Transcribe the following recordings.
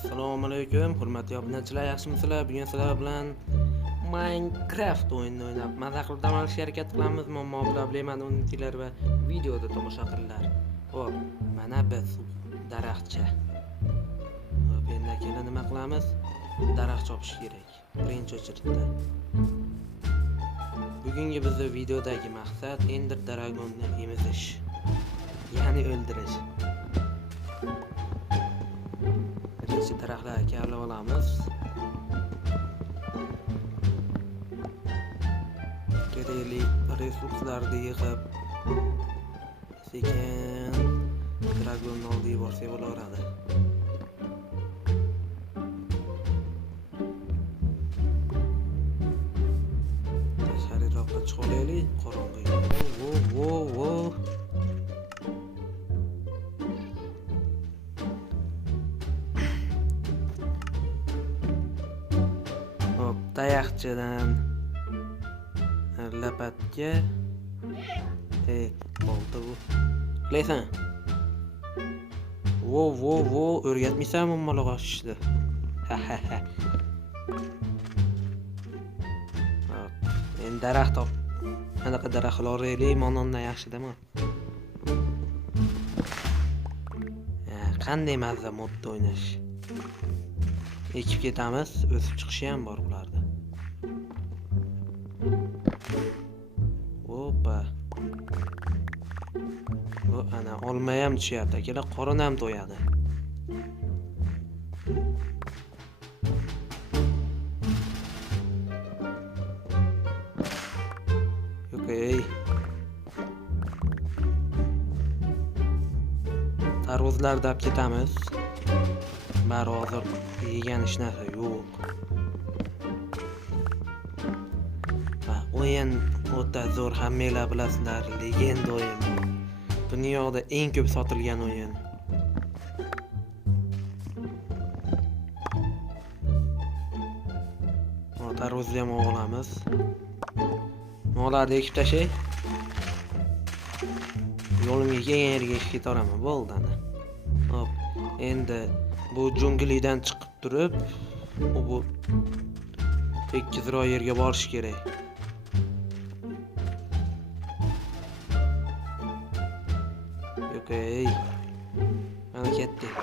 Assalomu alaykum, hurmatli obunachilar, yaxshimisizlar? Bugun sizlar bilan Minecraft o'yinini o'ynab, maza qilib dam olishga harakat qilamiz. Muammo problemani unutinglar va videoda tomosha qilinglar. Xo'p, mana biz daraxtcha. Xo'p, endi keyin nima qilamiz? Daraxt chopish kerak. Birinchi o'chirda. Bugungi bizning videodagi maqsad Ender Dragonni emizish. Ya'ni o'ldirish. Birinchi daraxtlarga olib olamiz. Kerakli resurslarni yig'ib, sekin dragonni oldiga borsak bo'laveradi. Tashqariroqqa chiqib olaylik, qorong'i. Vo. Hop, tayoqchadan lapatga oldi bu. Qilaysan? Vo, o'rgatmaysanmi molaga oshishni? Hop, endi daraxt top. Qanaqa daraxtlar o'raylik, monondan yaxshidami? Qanday mazza modda o'ynash. Ekib ketamiz, o'sib chiqishi ham bor ularda. Hoppa. Bu ana olma ham tushyapti, akalar, qorin ham to'yadi. Okay. Tarvuzlarni olib ketamiz. Bari hozir yegan hech narsa yo'q. O'yin o'ta zo'r, hammanglar bilasizlar, legenda o'yin. Dunyoda eng ko'p sotilgan o'yin. Tarvuzni ham olamiz. Molarni ekib tashay. Yo'limga kelgan yerga ekib ketaman, bo'ldi ana. Hop, endi bu junglidan chiqib turib, bu tekizroq yerga borish kerak. Okay. Mana ketdik.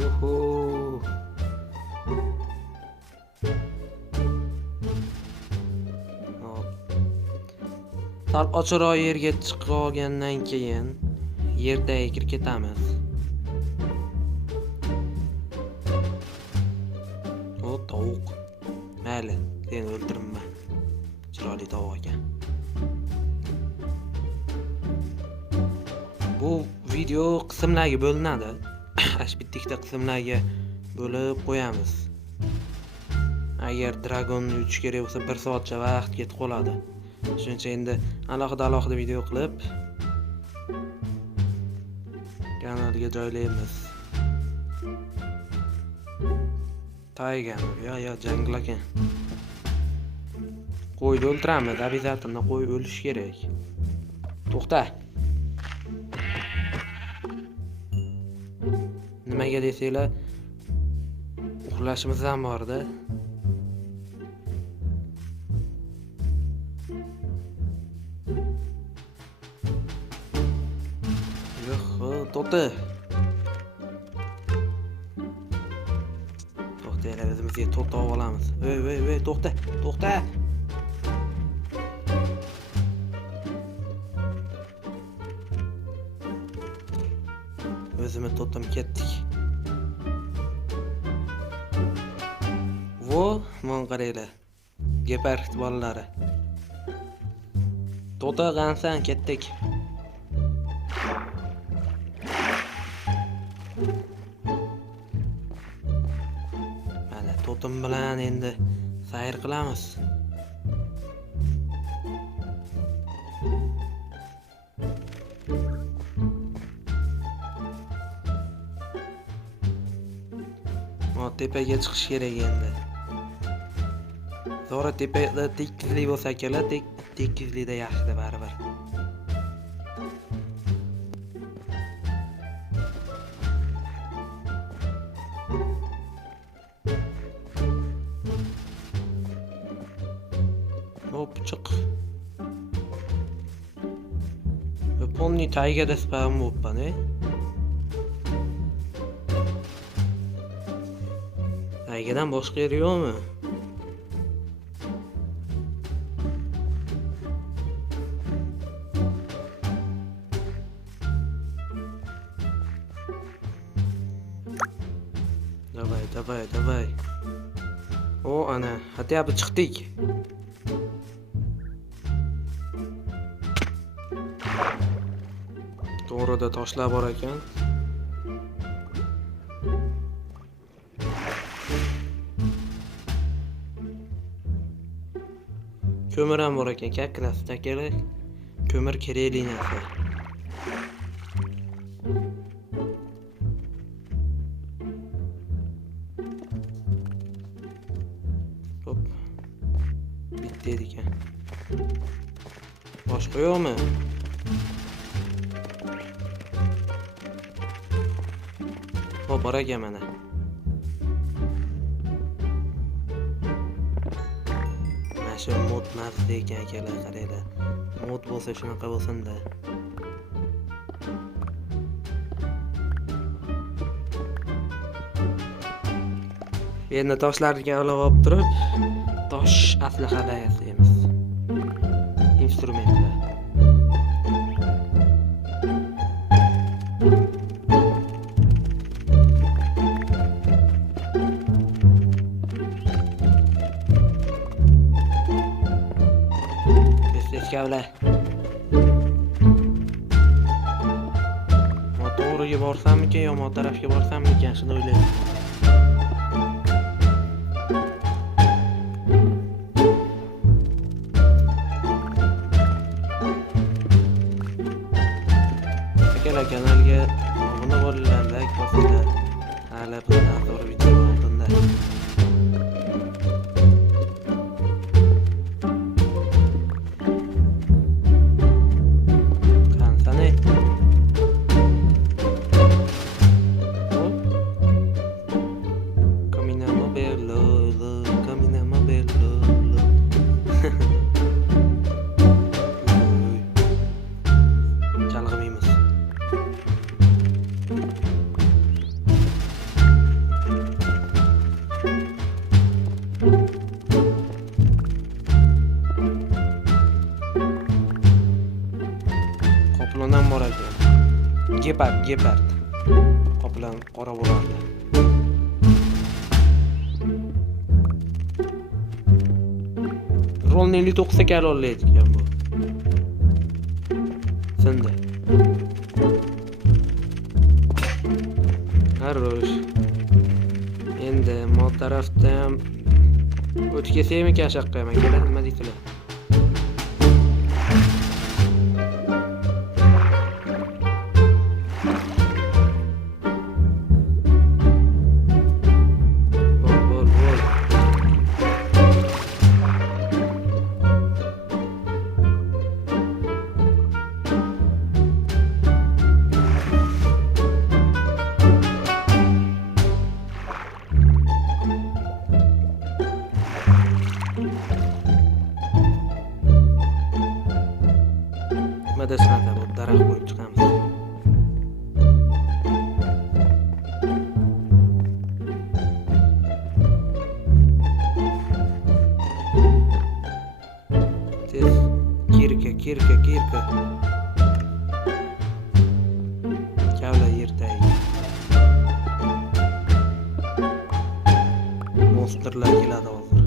Oho. Sal ochiqroq yerga chiqib olgandan keyin yerdaga kirib ketamiz. O, tovuq. Mayli, seni o'ldirma. Chiroyli tovuq ekan. Bu video qismlarga bo'linadi. Bitta qismlarga bo'lib qo'yamiz. Agar dragonni yutish kerak bo'lsa 1 soatcha vaqt ketib qoladi. Shuning uchun endi alohida video qilib kanalga joylaymiz. Taygan, yo jangl ekan. Qo'yni o'ldiramiz, обязательно qo'y o'lish kerak. To'xta. Nimaga desanglar, uxlashimiz ham bor-da. To'xta. To'xtaylar, o'zimizga to'xtab olamiz. Voy, to'xta. O'zimiz to'xtam ketdik. Vo, mon qaranglar. Gepard bolalari. To'xtagansan, ketdik. To'tim bilan endi sayr qilamiz. Tepaga chiqish kerak endi. To'g'ri, tepada tekizlik bo'lsa kerak, tekizlikda yaxshi baribir. ochiq. Polniy taygada spam bo'libman, Taygadan boshqa yer yo'qmi? Давай. O, ana, хотя бы chiqdik. To'g'rida toshlar bor ekan. Ko'mir ham bor ekan, как раз kerak. Ko'mir kerakli narsa. Hop. Bitti ekan. Boshqa yo'qmi? Hop, bor ekan mana. Shu mod narsa ekan akalar, qaranglar. Mod bo'lsa shunaqa bo'lsin-da. Endi toshlarga olib olib turib, tosh aslahalar yasaymiz. Instrumentlar. Kavla. Motoriga borsammikan yo mo tarafga borsammikan, shuni o'ylayman. Akalar, kanalga obuna bo'linglar, like bosinglar. Hali bundan to'g'ri video oldinda. Qoplondan bor ekan. Gepard. Qoplon qora bo'lardi. Rolni 59 ga ololmaydi ekan bu. Sindi. Harosh. Endi mod tarafda ham o'tib kelsakmi kashaqqa ham kelar, nima deydilar? Madasxonada bu daraxt qo'yib chiqamiz. Tez kirka. Kavla yertagi. Monsterlar keladi hozir.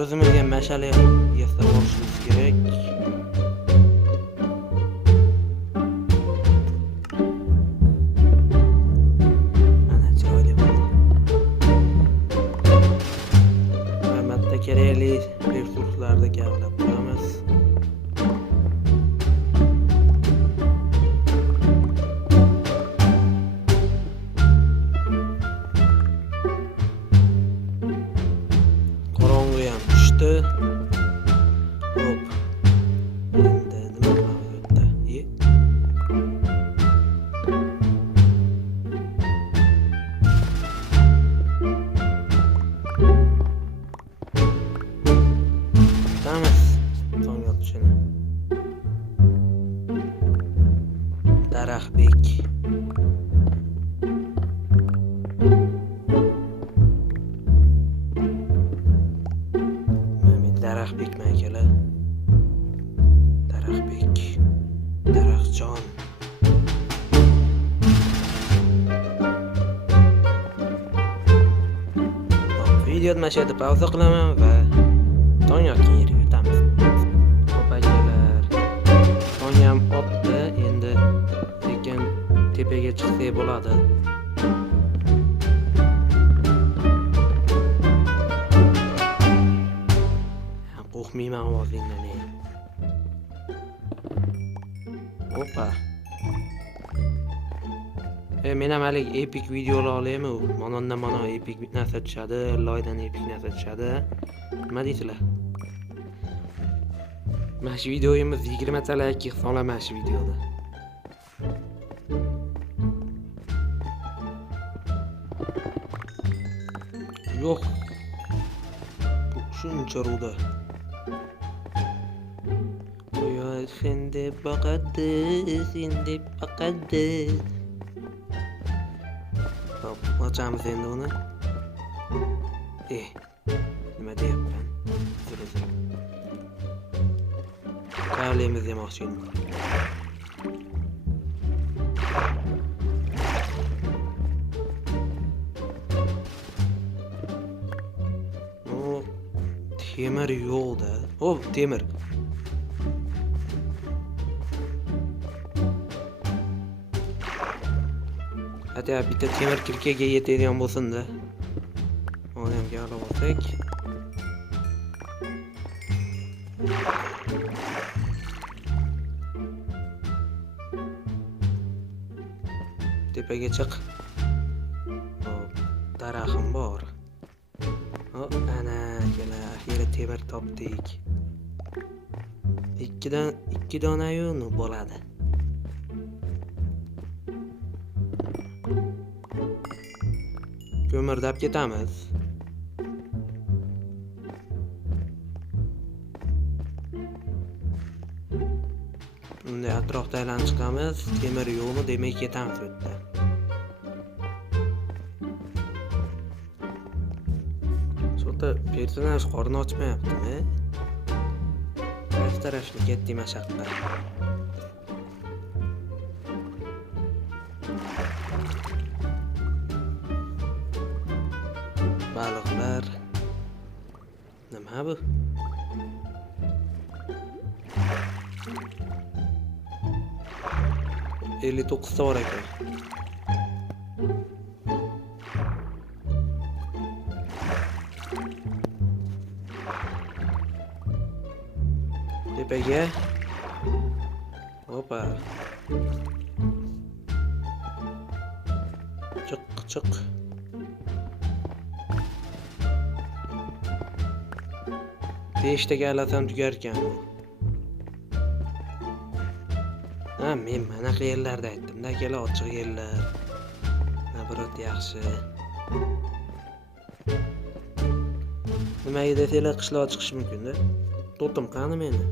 O'zimizga mashale yasab olishimiz kerak. Mana chiroyli bo'ldi. Albatta kerakli resurslarni kavlab qo'yamiz. Qorong'i ham tushdi. Hop. Endi nima qilamiz bu yerda? videoni mana shu yerda pauza qilaman va tong otgan yerga o'tamiz. Xo'p akalar, tong ham otdi, endi lekin tepaga chiqsak bo'ladi. Qo'rqmayman ovozingdan. Hoppa. Men ham hali epic videolar olaymi? Mana epic narsa tushadi, loydan epic narsa tushadi. Nima deysizlar? Mana shu videomiz 20 ta like hisoblaman shu videoda. Yo'q. Shuncha ruda. Sende baqadi. Hop, ochamiz endi uni. Nima deyapman? Kabelimiz demoqchi edim. Temir yo'qda. Hop, temir. Hatta bitta temir kirkaga yetadigan bo'lsin-da. Uni ham olib olsak. Tepaga chiq. Hop, daraxtim bor. Hop, ana kelar, axiyri temir topdik. 2 dona-yu bo'ladi. Ko'mirdab ketamiz. Unda atrofda aylanib chiqamiz. Temir yo'qmi, demak ketamiz bu yerda. Sota personaj qorni ochmayaptimi? Qaysi tarafga ketdi mashaqqat? Baliqlar. Nima bu? Eli 9 ta bor ekan. Tepaga. Hoppa. Chiq. Beshtaga alasam tugar ekan. Men mana shu yerlarda aytdim-da, akalar, ochiq yerlar. Nabrot yaxshi. Nimaga desanglar, qishloq chiqish mumkin-da. To'tim qani meni?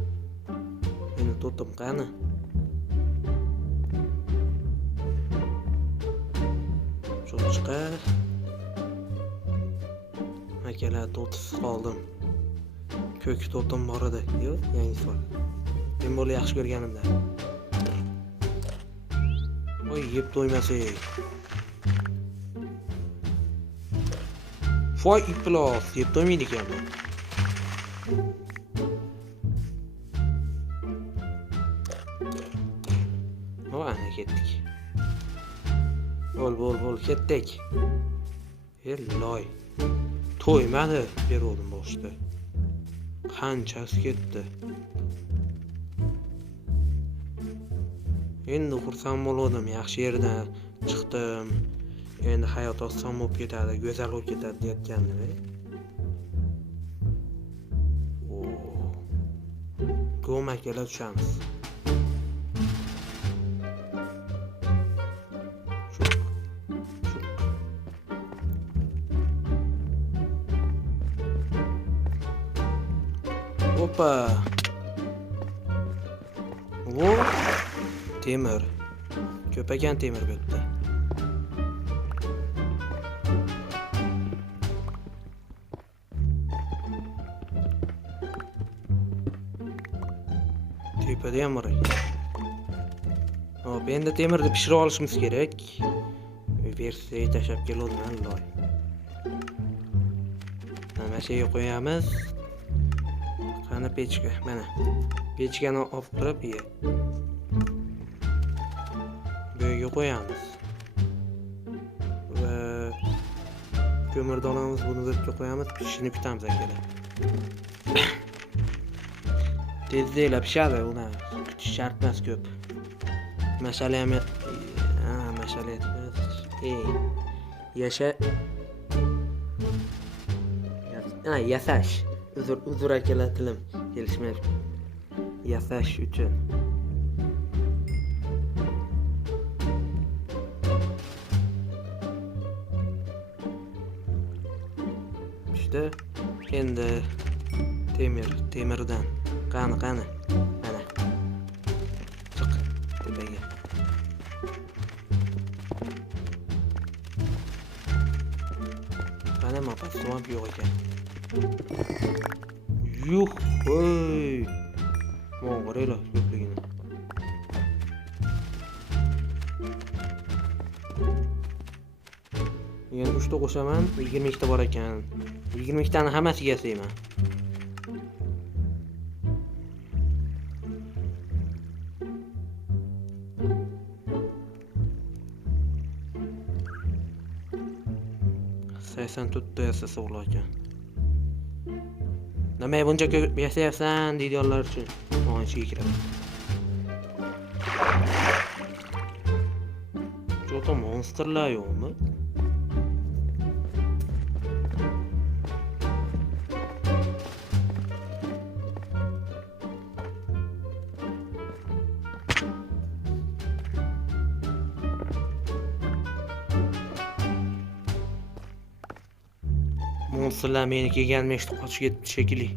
Meni to'tim qani? Cho'chqa. Akalar, to'tisiz qoldim. Ko'k to'tim bor edi. Yo'q, yangisi bor. Men buni yaxshi ko'rganimda. Oy, yeb to'ymasak. Voy, iplos, yeb to'ymaydi ekan bu. Ana ketdik. Bo'l, ketdik. Loy. To'ymadi, berdim boshda. Qanchasi ketdi. Endi xursand bo'ldim, yaxshi yerdan chiqdim. Endi hayot oson bo'lib ketadi, go'zal bo'lib ketadi deyotgandim. Ko'makalar tushamiz. Hoppa. Temir. Ko'pagan temir bu yerda. Tepada ham bor ekan. Hop, endi temirni pishirib olishimiz kerak. Versiya tashlab keldim, loy. Mana shu yerga qo'yamiz. Qani pechka, mana. Pechkani olib kirib, bu yerga qo'yamiz. Va ko'mirdonamiz buni birga qo'yamiz, pishishini kutamiz akalar. Tezda pishadi, uni kutish shart emas ko'p. Mash'ala ham mash'ala yasha yasash. Uzr akalar, tilim kelishmayapti. Yasash uchun. İşte endi temirdan qani mana chiq tepaga. Qani mapas suv yo'q ekan. Yuh, oy. Mo'g'relo ko'pligini. Men 3 ta qo'shaman, 22 ta bor ekan. 22 tani hammasiga yasayman. Saysan tuttu yasasa bo'lar ekan. Nima buncha ko'p yasayapsan deydiganlar uchun mana shu kiradi. Jota monsterlar yo'qmi? Monsterlar meni kelganimda eshitib qochib ketdi shekilli.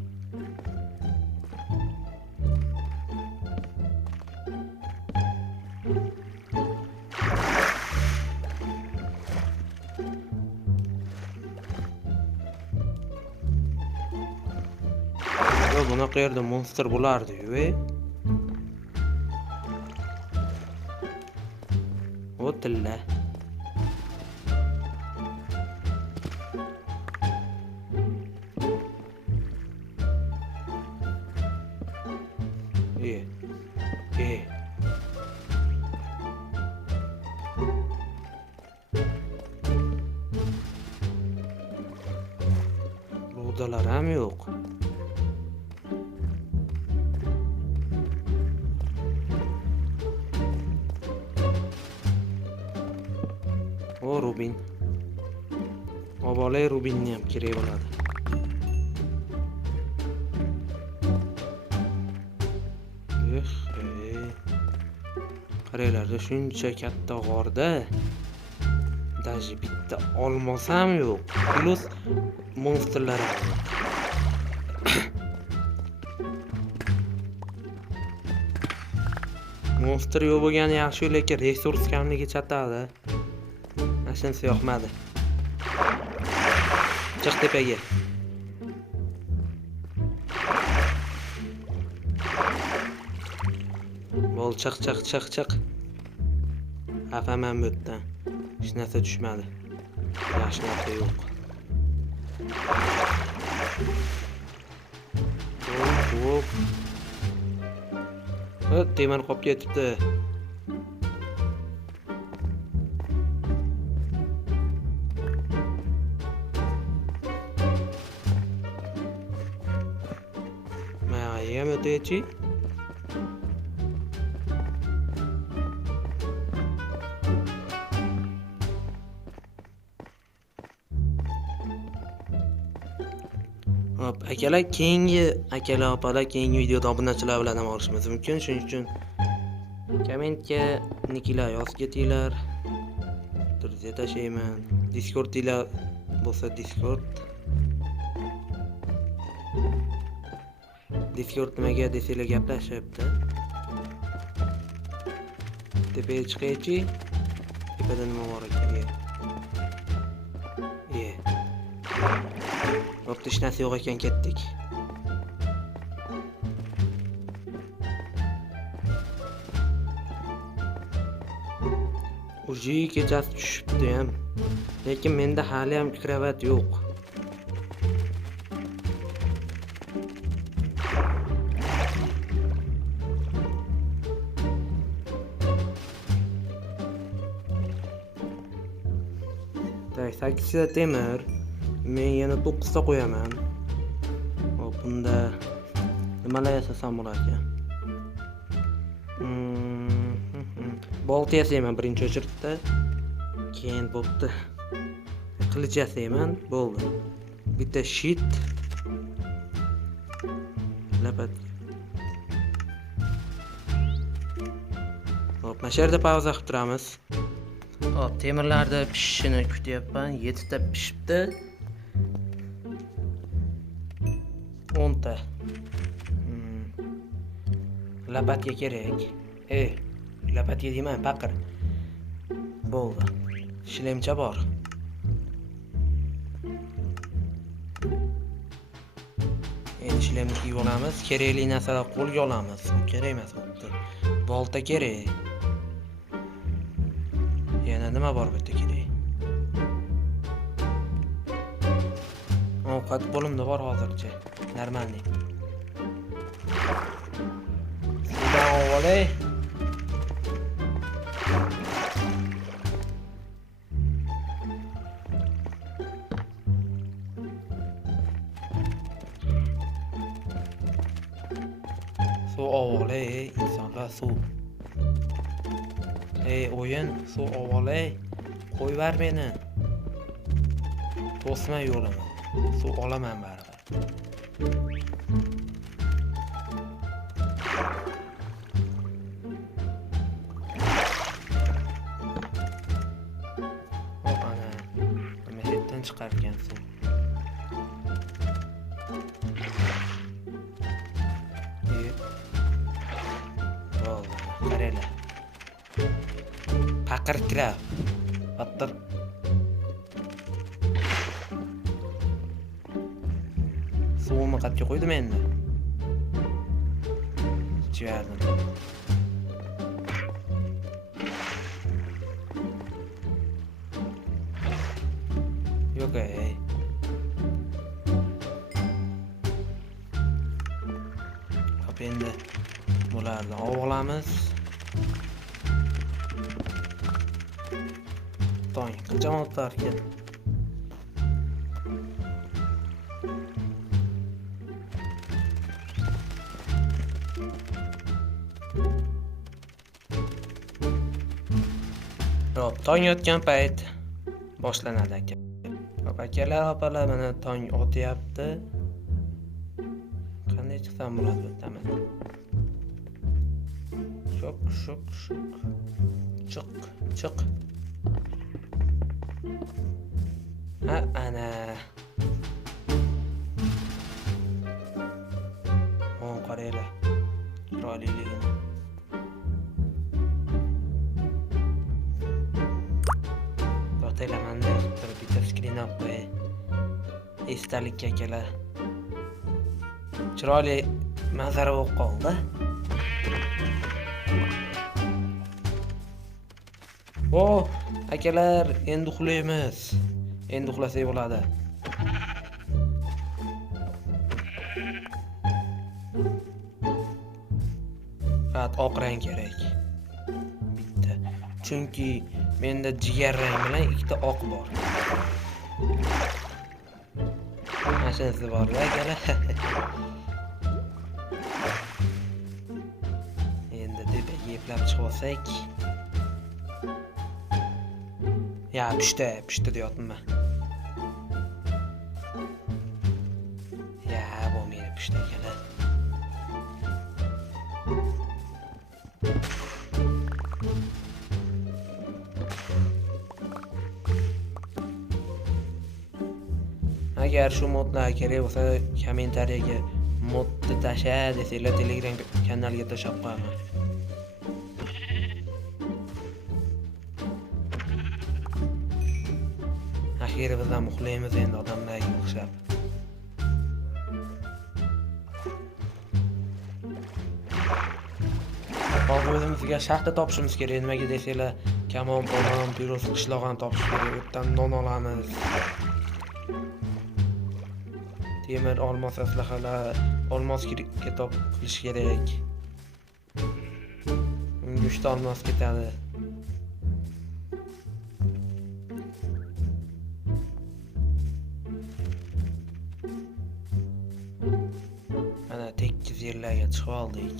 Bunaqa yerda monster bo'lardi-yu. O tilla. Rudalar ham yo'q. O Rubin. Avvalay Rubinni ham kerak bo'ladi. Qaranglar, shuncha katta g'orda даже bitta olmos ham yo'q. Plus monsterlar ham. Monster yo'q bo'lgani yaxshi, lekin resurs kamligi chatadi. Shunisi yoqmadi. Chiq tepaga. Bol chiq. Xafaman bu yerdan. Hech narsa tushmadi. Yaxshi narsa yo'q. Hop. Temir qolib ketibdi. Mayam o'taychi. Hop, akalar, opalar, keyingi videoda obunachilar bilan ham olishimiz mumkin. Shuning uchun kommentga nikilar yozib ketinglar. Turziya tashlayman. Discord ila bo'lsa Discord nimaga desanglar gaplashyapti. Tepaga chiqaychi. Tepada nima bor ekan? Hop, hech narsa yo'q ekan, ketdik. Uji kechasi tushibdi ham. Lekin menda hali ham kravat yo'q. ikkita temir. Men yana 9 ta qo'yaman. Hop, bunda nimalar yasasam bo'lar ekan? Bolta yasayman birinchi o'chirtda. Keyin bo'pti. Qilich yasayman, bo'ldi. Bitta shit. Lapat. Hop, mana shu yerda pauza qilib turamiz. Hop, temirlarda pishishini kutyapman. 7 ta pishibdi. 10 ta. Lapatga kerak. Lapatga deyman, paqir. Bo'ldi. Shlemcha bor. Endi shlemni kiyib olamiz. Kerakli narsalar qo'lga olamiz. Kerak emas bo'pti. Bolta kerak. Yana nima bor bu yerda kerak? Ovqat bo'limda bor hozircha. Normalniy. Suvdan olay. Suv olay, insonlar suv. O'yin, suv olay. Qo'y ver meni. To'sma yo'limni. Suv olaman baribir. Hop, ana. Nima yerdan chiqargan suv? Bo'ldi, qaranglar. Paqir kira. Battir. Suvimni qatga qo'ydim endi. Ichverdim. Yo'q, Hop, endi bularni olamiz. Tong, qancha o'tar ekan? Hop, tong yotgan payt boshlanadi aka. Hop, akalar, opalar, mana tong otyapti. Qanday chiqsam bo'ladi bu taman? Shok. Chiq. Ha, ana. Qaranglar. Chiroyliligini. To'xtaylamanda bitta skrin olib qo'yay. Esdalikka akalar. Chiroyli manzara bo'lib qoldi. Akalar, endi uxlaymiz. Endi uxlasak bo'ladi. Faqat oq rang kerak. Bitta. Chunki menda jigar rang bilan ikkita oq bor. Mashinasi bor, akalar. Endi tepaga eplab chiqib olsak. Ya, pishdi deyapman. Ya, bo'lmaydi pishdi akalar. Agar shu modlar kerak bo'lsa, kommentariyaga modni tasha desanglar, Telegram kanaliga tashab qo'yaman. Axiyri biz ham uxlaymiz endi odamlarga o'xshab. Hozir o'zimizga shaxta topishimiz kerak. Nimaga desanglar, kamon, polon, pirus, qishloq ham topish kerak. U yerdan non olamiz. Temir, olmos aslahalar, olmos qilish kerak. Go'sht olmos ketadi. yerlarga chiqib oldik.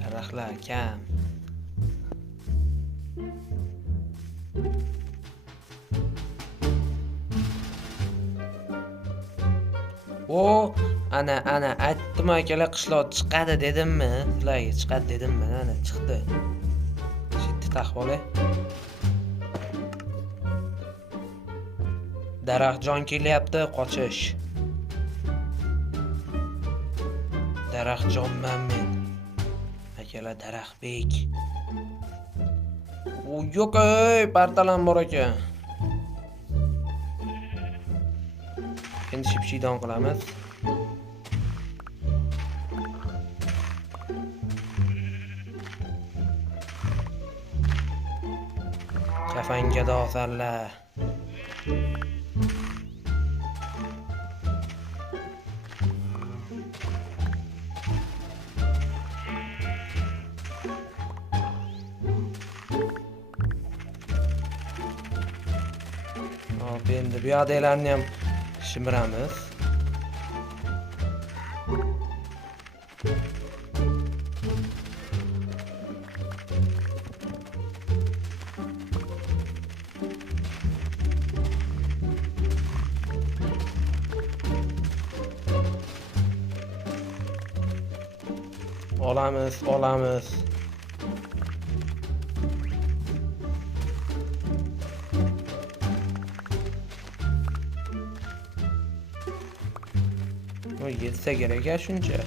Daraxtlar kam. Ana aytdim akalar, qishloq chiqadi dedimmi? Sizlarga chiqadi dedimmi? Ana chiqdi. Shitni taqib Daraxtjon kelyapti, qochish. Daraxtjonman men. Akalar Daraxtbek. Yo'q, partalan bor ekan. Endi shipshidon qilamiz. Kafanga dosarlar. Hop, endi bu yoqdagilarni ham shimiramiz. Olamiz. Yetsa kerak-a shuncha.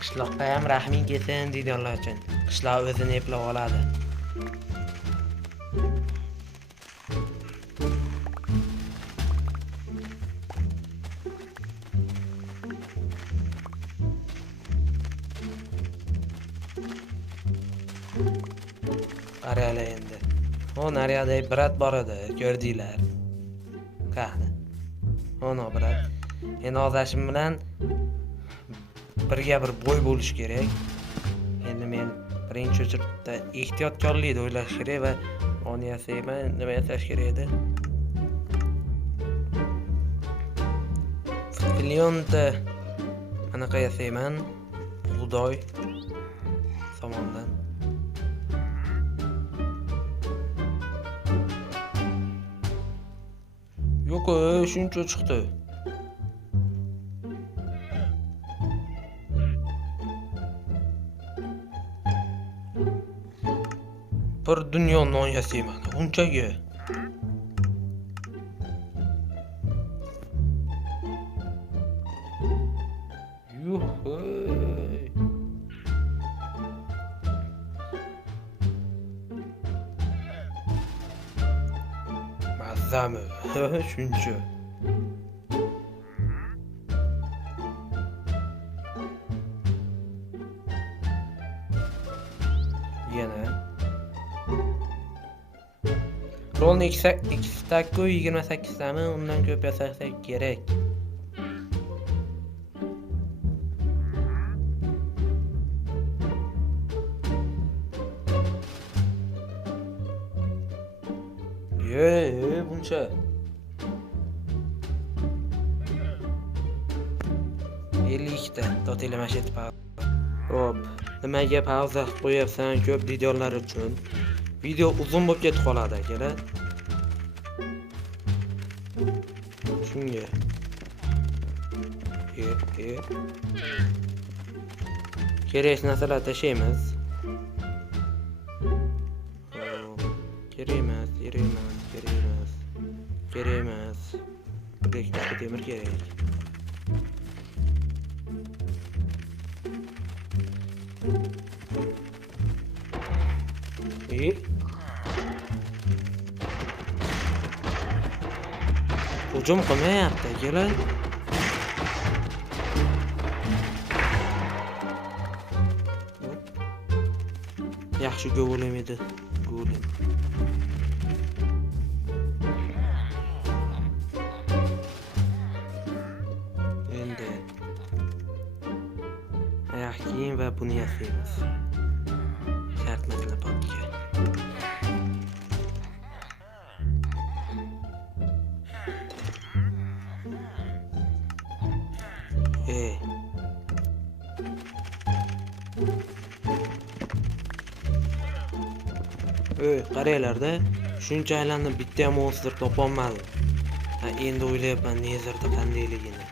Qishloqqa ham rahming kelsin deydiganlar uchun. Qishloq o'zini eplab oladi. Qaraylar endi. Naryoqda brat bor edi, ko'rdinglar. Qani. Brat. Endi odashim bilan birga bir bo'y bo'lish kerak. Endi men birinchi uchirda ehtiyotkorlikni o'ylash kerak va uni yasayman, nima yasash kerak edi? Millionta anaqa yasayman, bug'doy somondan. Yo'q, shuncha chiqdi. Bir dunyo non yasayman. Unchaga. Yuh. Mazami. Shuncha. Yana rolni 2 stakku 28 tami, undan ko'p yasasak kerak. Buncha. 52 ta to'tela mashet pa. Hop, nimaga pauza qilib qo'yapsan? Ko'p videolar uchun. Video uzun bo'lib ketib qoladi akalar. Shunga. Kerak narsalar tashlaymiz. Kerak emas. Bitta temir kerak. Hujum qilmayapti akalar. Yaxshi go'lim edi. Go'lim. Endi oyoq kiyim va buni yasaymiz. Shart masala popga. qaranglar-da, shuncha aylanib bitta ham monster topolmadim. Endi o'ylayapman nezerda qandayligini.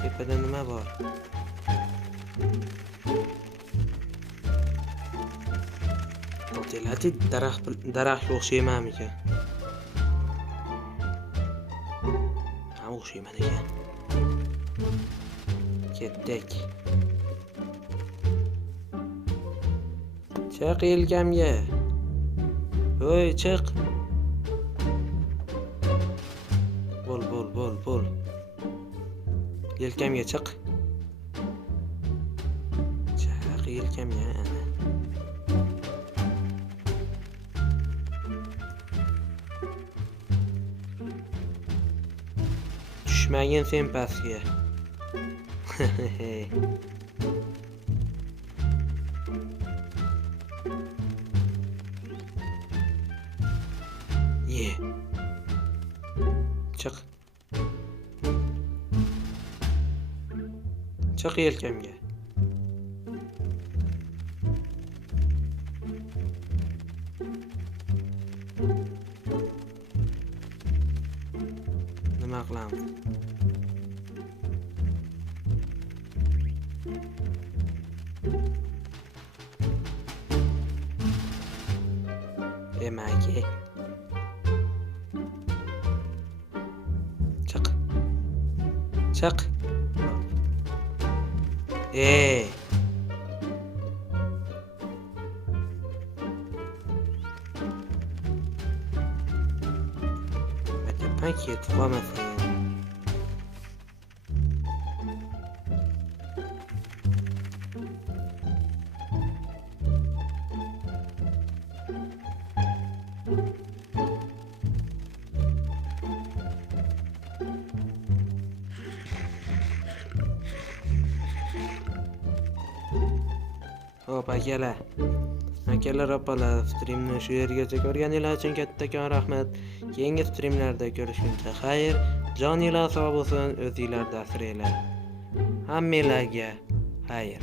Tepada nima bor? To'telati daraxtga o'xshaymanmikan? Ha, o'xshayman ekan. Ketdik. Chiq yelkamga. Voy, chiq. Bo'l. Yelkamga chiq. Chiq yelkamga ana. Tushmagin sen pastga. Ye. Chiq. Chiq yelkamga. Nima qilamiz? Emaga. Chiq. Aytibman ketib qolmasin. Hop akalar, opalar, streamni shu yergacha ko'rganinglar uchun kattakon rahmat. Keyingi streamlarda ko'rishguncha xayr, joninglar sog' bo'lsin, o'zinglarni asranglar. Hammalarga xayr.